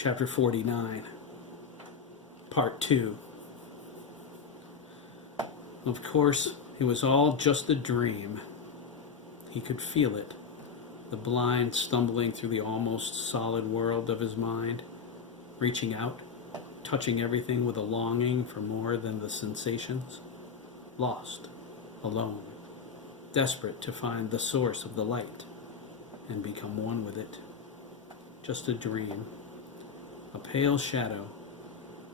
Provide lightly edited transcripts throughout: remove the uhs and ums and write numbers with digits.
Chapter 49, Part 2. Of course, it was all just a dream. He could feel it, the blind stumbling through the almost solid world of his mind, reaching out, touching everything with a longing for more than the sensations, lost, alone, desperate to find the source of the light and become one with it. Just a dream, a pale shadow,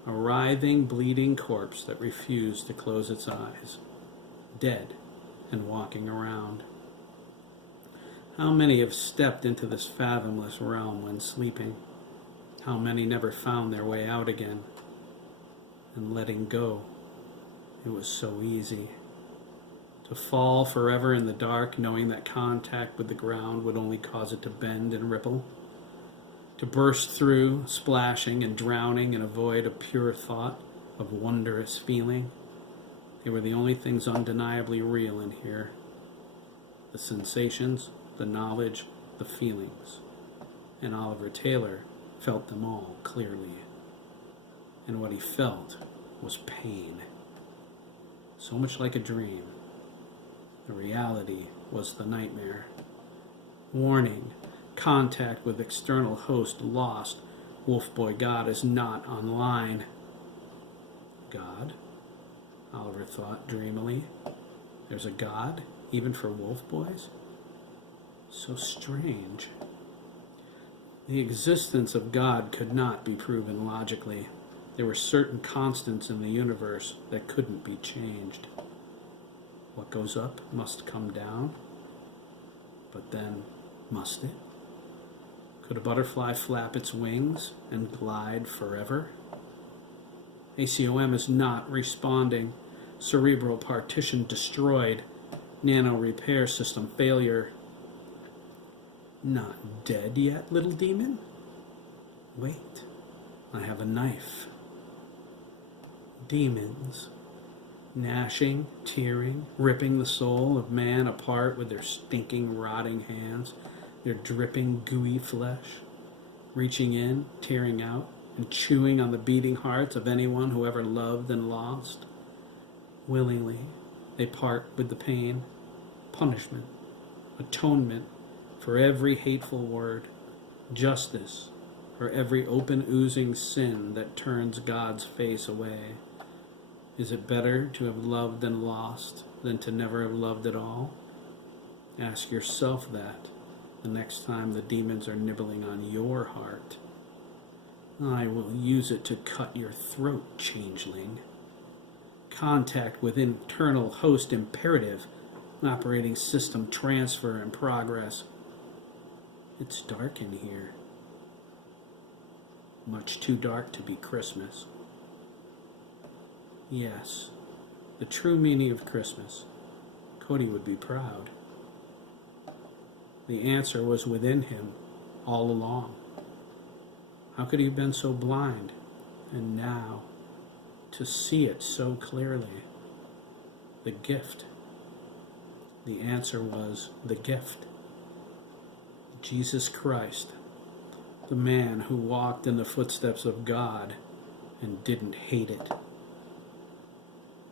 a writhing, bleeding corpse that refused to close its eyes, dead and walking around. How many have stepped into this fathomless realm when sleeping? How many never found their way out again? And letting go, it was so easy. To fall forever in the dark, knowing that contact with the ground would only cause it to bend and ripple. To burst through, splashing and drowning in a void of pure thought, of wondrous feeling. They were the only things undeniably real in here. The sensations, the knowledge, the feelings. And Oliver Taylor felt them all clearly. And what he felt was pain. So much like a dream. The reality was the nightmare. Warning. Contact with external host lost. Wolfboy God is not online. God? Oliver thought dreamily. There's a God, even for wolf boys? So strange. The existence of God could not be proven logically. There were certain constants in the universe that couldn't be changed. What goes up must come down. But then, must it? Could a butterfly flap its wings and glide forever? ACOM is not responding. Cerebral partition destroyed. Nano repair system failure. Not dead yet, little demon? Wait, I have a knife. Demons. Gnashing, tearing, ripping the soul of man apart with their stinking, rotting hands. Their dripping, gooey flesh, reaching in, tearing out, and chewing on the beating hearts of anyone who ever loved and lost. Willingly, they part with the pain, punishment, atonement for every hateful word, justice for every open oozing sin that turns God's face away. Is it better to have loved and lost than to never have loved at all? Ask yourself that. The next time the demons are nibbling on your heart. I will use it to cut your throat, changeling. Contact with internal host imperative. Operating system transfer in progress. It's dark in here. Much too dark to be Christmas. Yes, the true meaning of Christmas. Cody would be proud. The answer was within him all along. How could he have been so blind? And now, to see it so clearly. The gift. The answer was the gift. Jesus Christ, the man who walked in the footsteps of God and didn't hate it.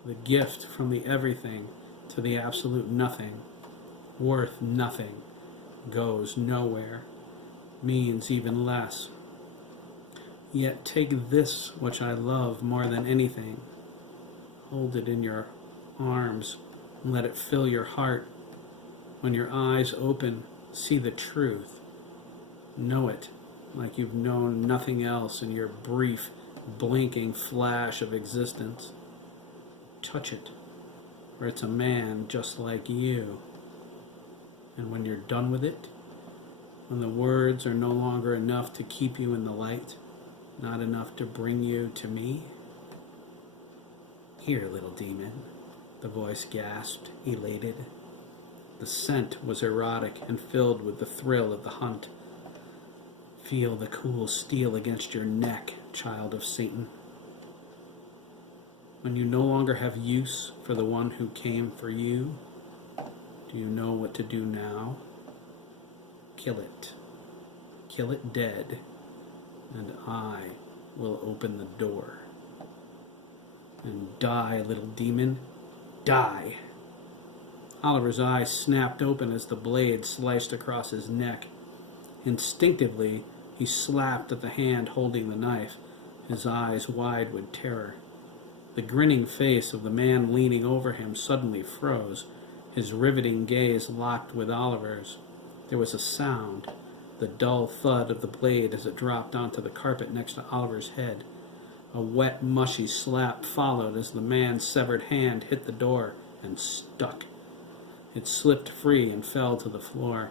The gift from the everything to the absolute nothing, worth nothing. Goes nowhere, means even less. Yet take this which I love more than anything. Hold it in your arms and let it fill your heart. When your eyes open, see the truth. Know it like you've known nothing else in your brief, blinking flash of existence. Touch it, for it's a man just like you. And when you're done with it, when the words are no longer enough to keep you in the light, not enough to bring you to me, here, little demon, the voice gasped, elated. The scent was erotic and filled with the thrill of the hunt. Feel the cool steel against your neck, child of Satan. When you no longer have use for the one who came for you, do you know what to do now? Kill it. Kill it dead. and I will open the door. And die, little demon, die. Oliver's eyes snapped open as the blade sliced across his neck. Instinctively, he slapped at the hand holding the knife, his eyes wide with terror. The grinning face of the man leaning over him suddenly froze, his riveting gaze locked with Oliver's. There was a sound, the dull thud of the blade as it dropped onto the carpet next to Oliver's head. A wet, mushy slap followed as the man's severed hand hit the door and stuck. It slipped free and fell to the floor.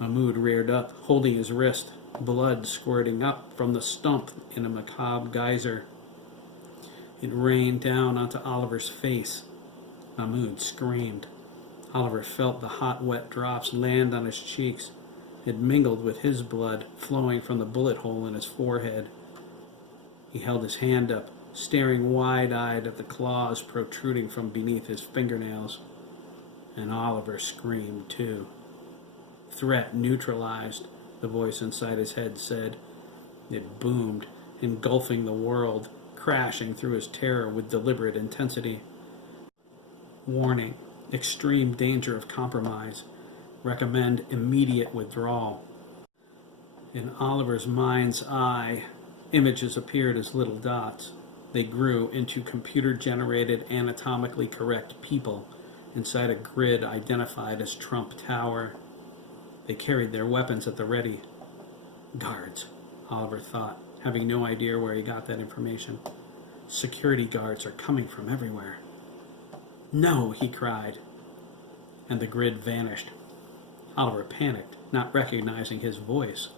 Mahmoud reared up, holding his wrist, blood squirting up from the stump in a macabre geyser. It rained down onto Oliver's face. Mahmoud screamed. Oliver felt the hot, wet drops land on his cheeks. It mingled with his blood, flowing from the bullet hole in his forehead. He held his hand up, staring wide-eyed at the claws protruding from beneath his fingernails. And Oliver screamed, too. Threat neutralized, the voice inside his head said. It boomed, engulfing the world, crashing through his terror with deliberate intensity. Warning, extreme danger of compromise. Recommend immediate withdrawal. In Oliver's mind's eye, images appeared as little dots. They grew into computer-generated, anatomically correct people inside a grid identified as Trump Tower. They carried their weapons at the ready. Guards, Oliver thought, having no idea where he got that information. Security guards are coming from everywhere. No, he cried. And the grid vanished. Oliver panicked, not recognizing his voice.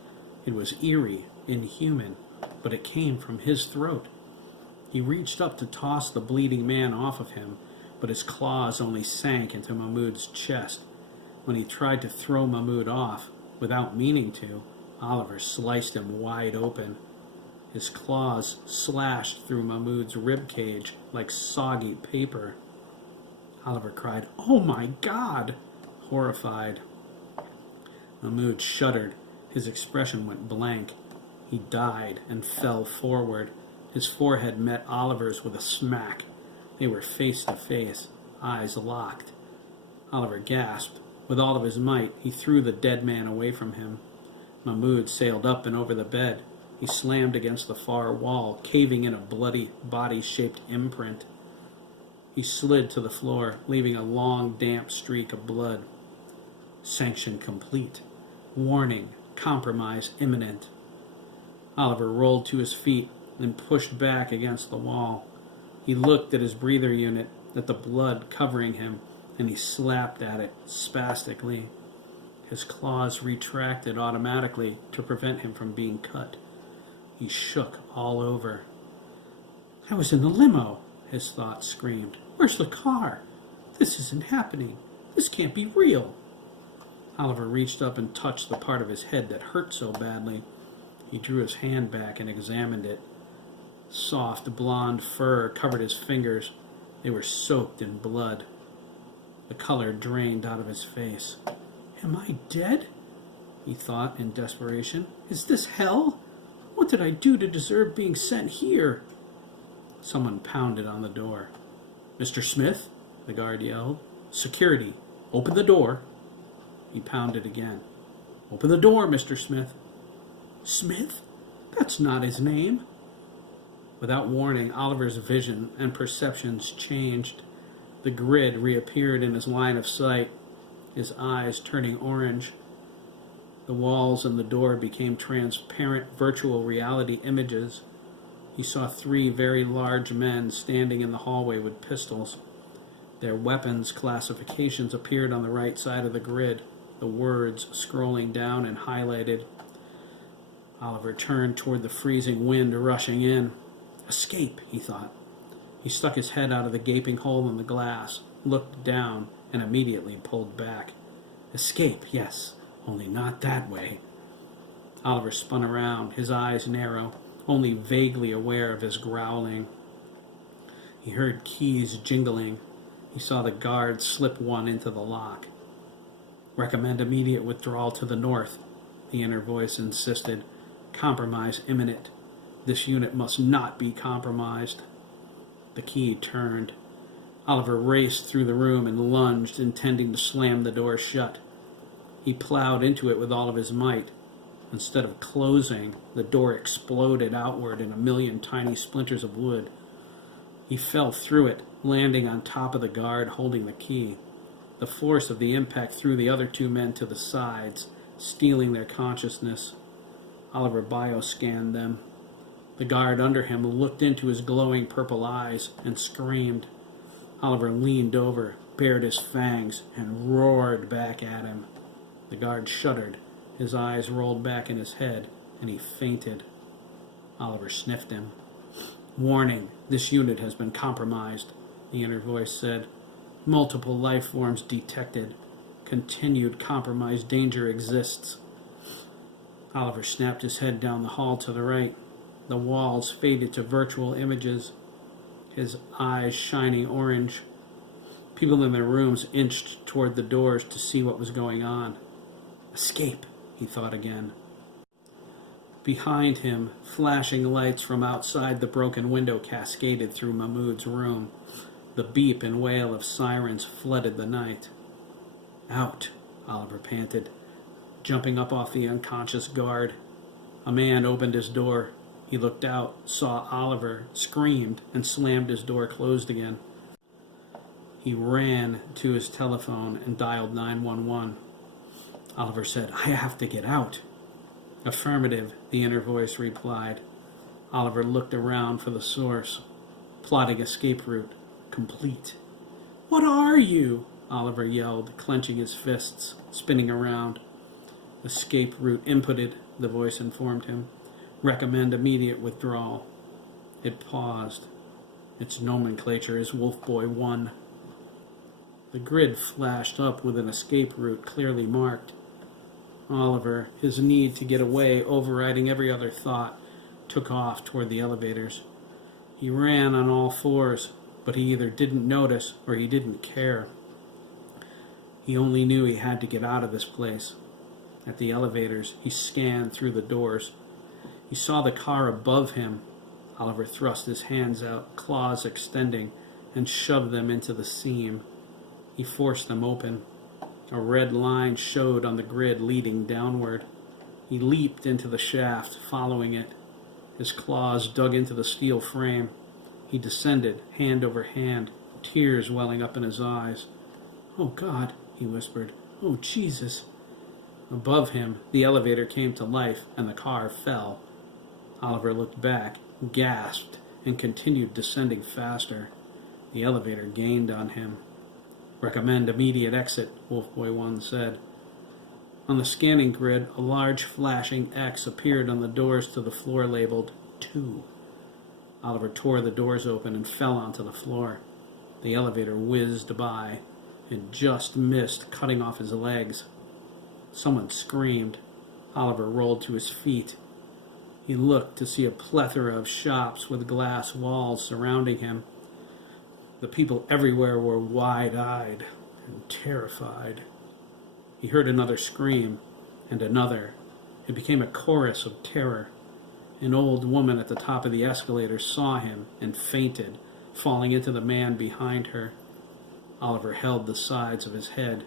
It was eerie, inhuman, but it came from his throat. He reached up to toss the bleeding man off of him, but his claws only sank into Mahmoud's chest. When he tried to throw Mahmoud off, without meaning to, Oliver sliced him wide open. His claws slashed through Mahmoud's rib cage like soggy paper. Oliver cried, "Oh my God!" horrified. Mahmoud shuddered. His expression went blank. He died and fell forward. His forehead met Oliver's with a smack. They were face to face, eyes locked. Oliver gasped. With all of his might, he threw the dead man away from him. Mahmoud sailed up and over the bed. He slammed against the far wall, caving in a bloody, body-shaped imprint. He slid to the floor, leaving a long, damp streak of blood. Sanction complete. Warning, compromise imminent. Oliver rolled to his feet, then pushed back against the wall. He looked at his breather unit, at the blood covering him, and he slapped at it, spastically. His claws retracted automatically to prevent him from being cut. He shook all over. I was in the limo, his thoughts screamed. Where's the car? This isn't happening. This can't be real. Oliver reached up and touched the part of his head that hurt so badly. He drew his hand back and examined it. Soft blonde fur covered his fingers. They were soaked in blood. The color drained out of his face. Am I dead? He thought in desperation. Is this hell? What did I do to deserve being sent here? Someone pounded on the door. Mr. Smith, the guard yelled. Security, open the door. He pounded again. Open the door, Mr. Smith. Smith? That's not his name. Without warning, Oliver's vision and perceptions changed. The grid reappeared in his line of sight, his eyes turning orange. The walls and the door became transparent virtual reality images. He saw 3 very large men standing in the hallway with pistols. Their weapons classifications appeared on the right side of the grid, the words scrolling down and highlighted. Oliver turned toward the freezing wind rushing in. Escape, he thought. He stuck his head out of the gaping hole in the glass, looked down, and immediately pulled back. Escape, yes, only not that way. Oliver spun around, his eyes narrow, only vaguely aware of his growling. He heard keys jingling. He saw the guard slip one into the lock. Recommend immediate withdrawal to the north, the inner voice insisted. Compromise imminent. This unit must not be compromised. The key turned. Oliver raced through the room and lunged, intending to slam the door shut. He plowed into it with all of his might. Instead of closing, the door exploded outward in a million tiny splinters of wood. He fell through it, landing on top of the guard holding the key. The force of the impact threw the other two men to the sides, stealing their consciousness. Oliver bioscanned them. The guard under him looked into his glowing purple eyes and screamed. Oliver leaned over, bared his fangs, and roared back at him. The guard shuddered. His eyes rolled back in his head, and he fainted. Oliver sniffed him. "Warning, this unit has been compromised," the inner voice said. "Multiple life forms detected. Continued compromised danger exists." Oliver snapped his head down the hall to the right. The walls faded to virtual images, his eyes shining orange. People in their rooms inched toward the doors to see what was going on. Escape, he thought again. Behind him, flashing lights from outside the broken window cascaded through Mahmoud's room. The beep and wail of sirens flooded the night. "Out," Oliver panted, jumping up off the unconscious guard. A man opened his door. He looked out, saw Oliver, screamed, and slammed his door closed again. He ran to his telephone and dialed 911. Oliver said, "I have to get out." "Affirmative," the inner voice replied. Oliver looked around for the source. Plotting escape route. Complete. "What are you?" Oliver yelled, clenching his fists, spinning around. "Escape route inputted," the voice informed him. "Recommend immediate withdrawal." It paused. Its nomenclature is Wolfboy 1. The grid flashed up with an escape route clearly marked. Oliver, his need to get away overriding every other thought, took off toward the elevators. He ran on all fours, but he either didn't notice or he didn't care. He only knew he had to get out of this place. At the elevators, he scanned through the doors. He saw the car above him. Oliver thrust his hands out, claws extending, and shoved them into the seam. He forced them open. A red line showed on the grid leading downward. He leaped into the shaft, following it. His claws dug into the steel frame. He descended, hand over hand, tears welling up in his eyes. "Oh, God," he whispered. "Oh, Jesus." Above him, the elevator came to life, and the car fell. Oliver looked back, gasped, and continued descending faster. The elevator gained on him. "Recommend immediate exit," Wolfboy 1 said. On the scanning grid, a large flashing X appeared on the doors to the floor labeled 2. Oliver tore the doors open and fell onto the floor. The elevator whizzed by. It just missed cutting off his legs. Someone screamed. Oliver rolled to his feet. He looked to see a plethora of shops with glass walls surrounding him. The people everywhere were wide-eyed and terrified. He heard another scream, and another. It became a chorus of terror. An old woman at the top of the escalator saw him and fainted, falling into the man behind her. Oliver held the sides of his head.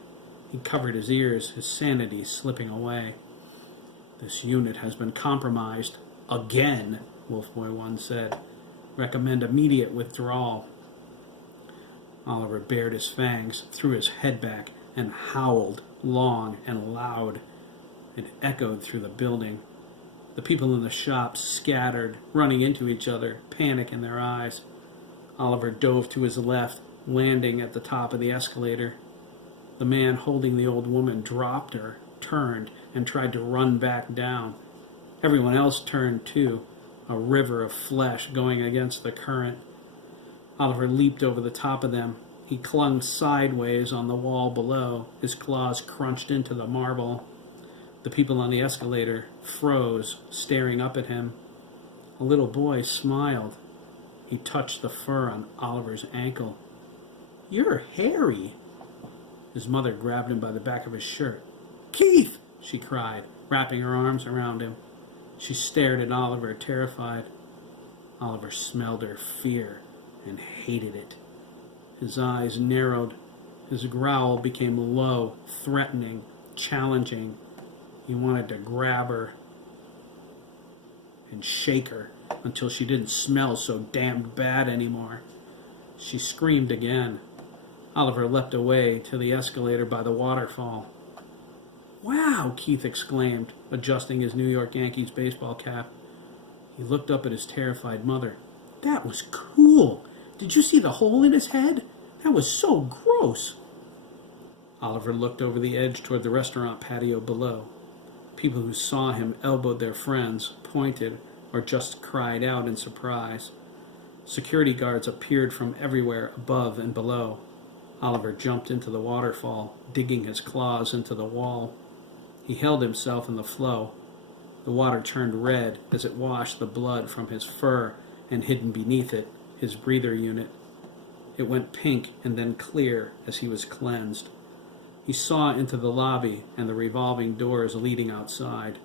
He covered his ears, his sanity slipping away. "This unit has been compromised. Again," Wolfboy 1 said. "Recommend immediate withdrawal." Oliver bared his fangs, threw his head back, and howled, long and loud. It echoed through the building. The people in the shops scattered, running into each other, panic in their eyes. Oliver dove to his left, landing at the top of the escalator. The man holding the old woman dropped her, turned, and tried to run back down. Everyone else turned too, a river of flesh going against the current. Oliver leaped over the top of them. He clung sideways on the wall below, his claws crunched into the marble. The people on the escalator froze, staring up at him. A little boy smiled. He touched the fur on Oliver's ankle. "You're hairy." His mother grabbed him by the back of his shirt. "Keith!" she cried, wrapping her arms around him. She stared at Oliver, terrified. Oliver smelled her fear and hated it. His eyes narrowed. His growl became low, threatening, challenging. He wanted to grab her and shake her until she didn't smell so damned bad anymore. She screamed again. Oliver leapt away to the escalator by the waterfall. "Wow!" Keith exclaimed, adjusting his New York Yankees baseball cap. He looked up at his terrified mother. "That was cool! Did you see the hole in his head? That was so gross!" Oliver looked over the edge toward the restaurant patio below. People who saw him elbowed their friends, pointed, or just cried out in surprise. Security guards appeared from everywhere above and below. Oliver jumped into the waterfall, digging his claws into the wall. He held himself in the flow. The water turned red as it washed the blood from his fur and hidden beneath it his breather unit. It went pink and then clear as he was cleansed. He saw into the lobby and the revolving doors leading outside.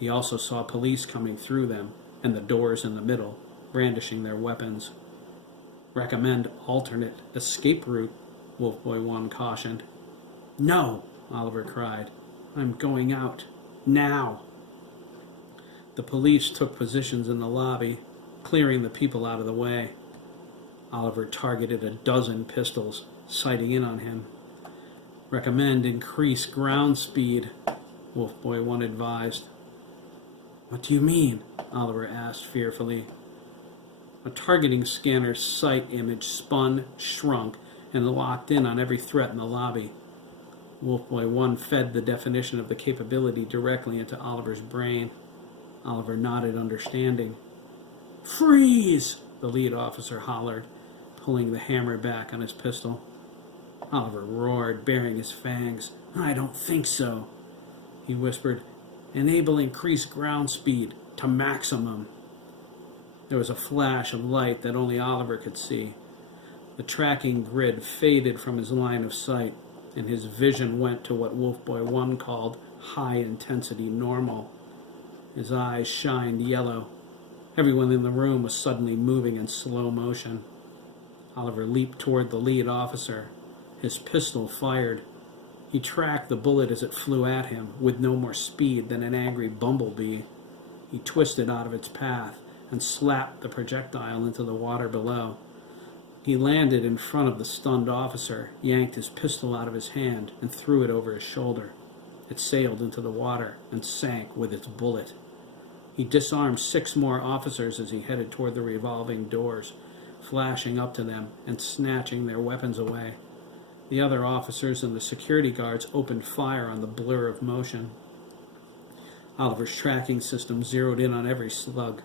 He also saw police coming through them and the doors in the middle, brandishing their weapons. "Recommend alternate escape route," Wolfboy 1 cautioned. "No," Oliver cried. "I'm going out. Now." The police took positions in the lobby, clearing the people out of the way. Oliver targeted a dozen pistols, sighting in on him. "Recommend increase ground speed," Wolfboy 1 advised. "What do you mean?" Oliver asked fearfully. A targeting scanner's sight image spun, shrunk, and locked in on every threat in the lobby. Wolfboy 1 fed the definition of the capability directly into Oliver's brain. Oliver nodded, understanding. "Freeze!" the lead officer hollered, pulling the hammer back on his pistol. Oliver roared, baring his fangs. "I don't think so," he whispered. "Enable increased ground speed to maximum." There was a flash of light that only Oliver could see. The tracking grid faded from his line of sight, and his vision went to what Wolfboy 1 called high-intensity normal. His eyes shined yellow. Everyone in the room was suddenly moving in slow motion. Oliver leaped toward the lead officer. His pistol fired. He tracked the bullet as it flew at him, with no more speed than an angry bumblebee. He twisted out of its path and slapped the projectile into the water below. He landed in front of the stunned officer, yanked his pistol out of his hand, and threw it over his shoulder. It sailed into the water and sank with its bullet. He disarmed 6 more officers as he headed toward the revolving doors, flashing up to them and snatching their weapons away. The other officers and the security guards opened fire on the blur of motion. Oliver's tracking system zeroed in on every slug.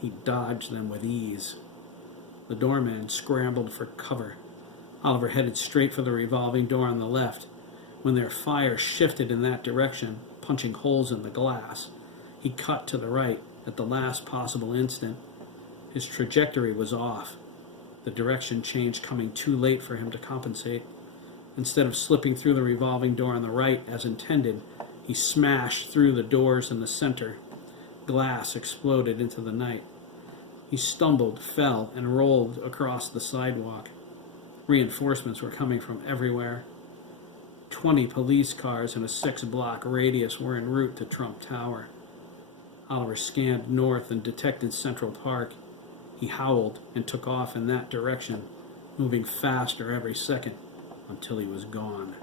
He dodged them with ease. The doorman scrambled for cover. Oliver headed straight for the revolving door on the left. When their fire shifted in that direction, punching holes in the glass, he cut to the right at the last possible instant. His trajectory was off. The direction change coming too late for him to compensate. Instead of slipping through the revolving door on the right as intended, he smashed through the doors in the center. Glass exploded into the night. He stumbled, fell, and rolled across the sidewalk. Reinforcements were coming from everywhere. 20 police cars in a 6-block radius were en route to Trump Tower. Oliver scanned north and detected Central Park. He howled and took off in that direction, moving faster every second until he was gone.